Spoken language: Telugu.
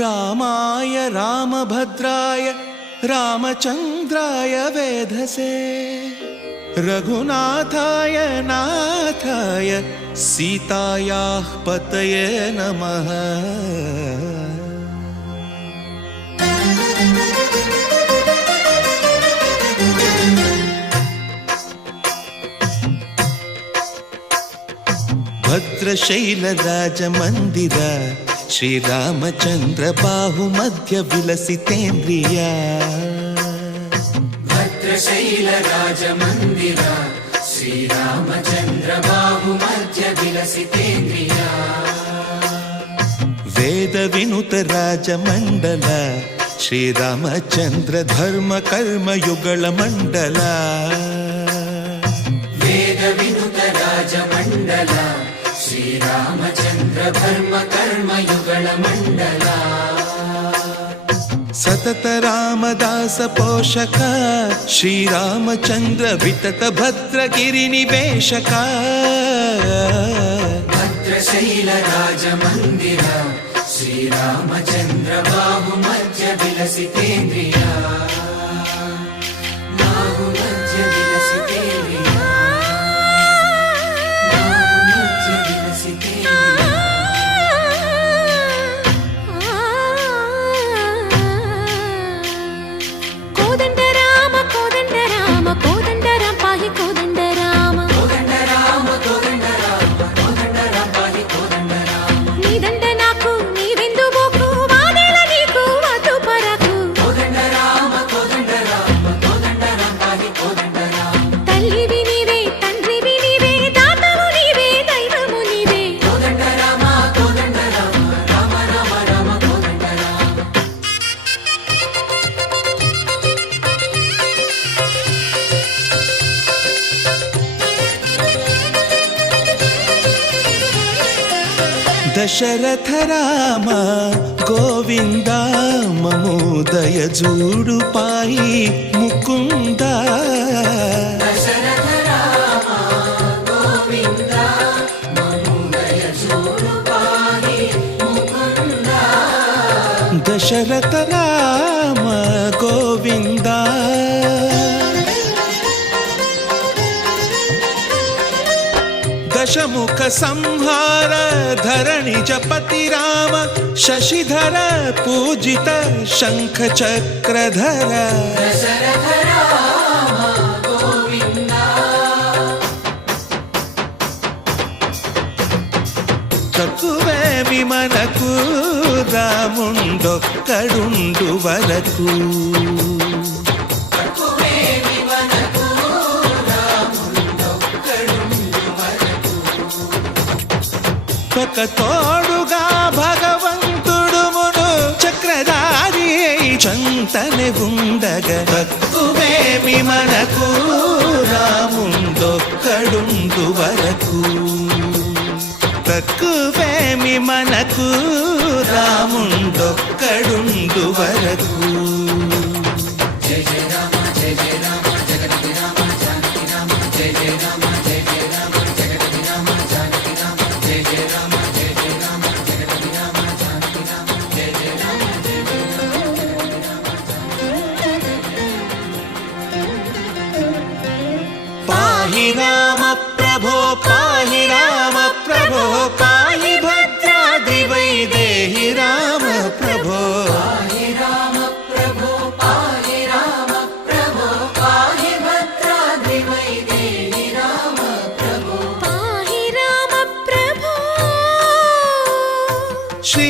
रामाय रामभद्राय रामचन्द्राय वेधसे रघुनाथाय नाथाय सीतायाः पतये नमः। भद्रशैलराजमन्दिर श्रीरामचन्द्र बाहुमध्य विलसितेन्द्रिय भद्रशैलराजमन्दिर श्रीरामचन्द्र बाहुमध्य विलसितेन्द्रिय वेदविनुत राजमण्डल श्रीरामचन्द्र धर्म कर्म युगल मण्डल वेदविनुत राजमण्डल श्रीरामचन्द्र धर्म कर्म युगल मण्डल सतत रामदास पोषक श्रीरामचन्द्र वितत भद्रगिरि निवेशक भद्रशैलराजमन्दिर श्रीरामचन्द्र बाहुमध्य विलसितेन्द्रिय बाहुमध्य विलसितेन्द्रिय बाहुमध्य विलसितेन्द्रिय। कोदंड राम पाहि कोदंड राम कोदंड राम पाहि कोदंड राम नीदंड नाकु नीवेंदु बोकु वादेला नीकु वातु परकु कोदंड राम पाहि कोदंड राम तल्लिवि नीवे तंड्रिवि नीवे दातवु नीवे दैवमु नीवे कोदंड राम राम राम राम कोदंड राम। दशरथ राम गोविंद ममोदय जूडु पाहि मुकुंद दशरथ राम गोविंद ममोदय जूडु पाहि मुकुंद दशरथ राम गोविंद दशमुख संहार धरणि जपति राम शशिधर पूजित शंख चक्रधर दशरथ राम गोविंद తక్కువే విమనకు రాముండొక్కడుండు వరకు ఒక తోడుగా భగవంతుడు మును చక్రధారి చంతనే ఉండగా తక్కువేమి మనకు రాముండొక్కడుండు వరకు తక్కువేమి మనకు రాముండొక్కడుండు వరకు జయ జయ రామ జగతి రామ జానకి రామ జయ జయ రామ జగతి రామ జానకి రామ జయ జయ రామ జగతి రామ జానకి రామ జయ జయ రామ పాహి రామ ప్రభో పాహి రామ ప్రభో పాహి భద్రాద్రి వైదేహి రామ ప్రభో పాహి రామ ప్రభో పాహి రామ ప్రభో పాహి భద్రాద్రి వైదేహి రామ ప్రభో पाहि राम प्रभो శ్రీ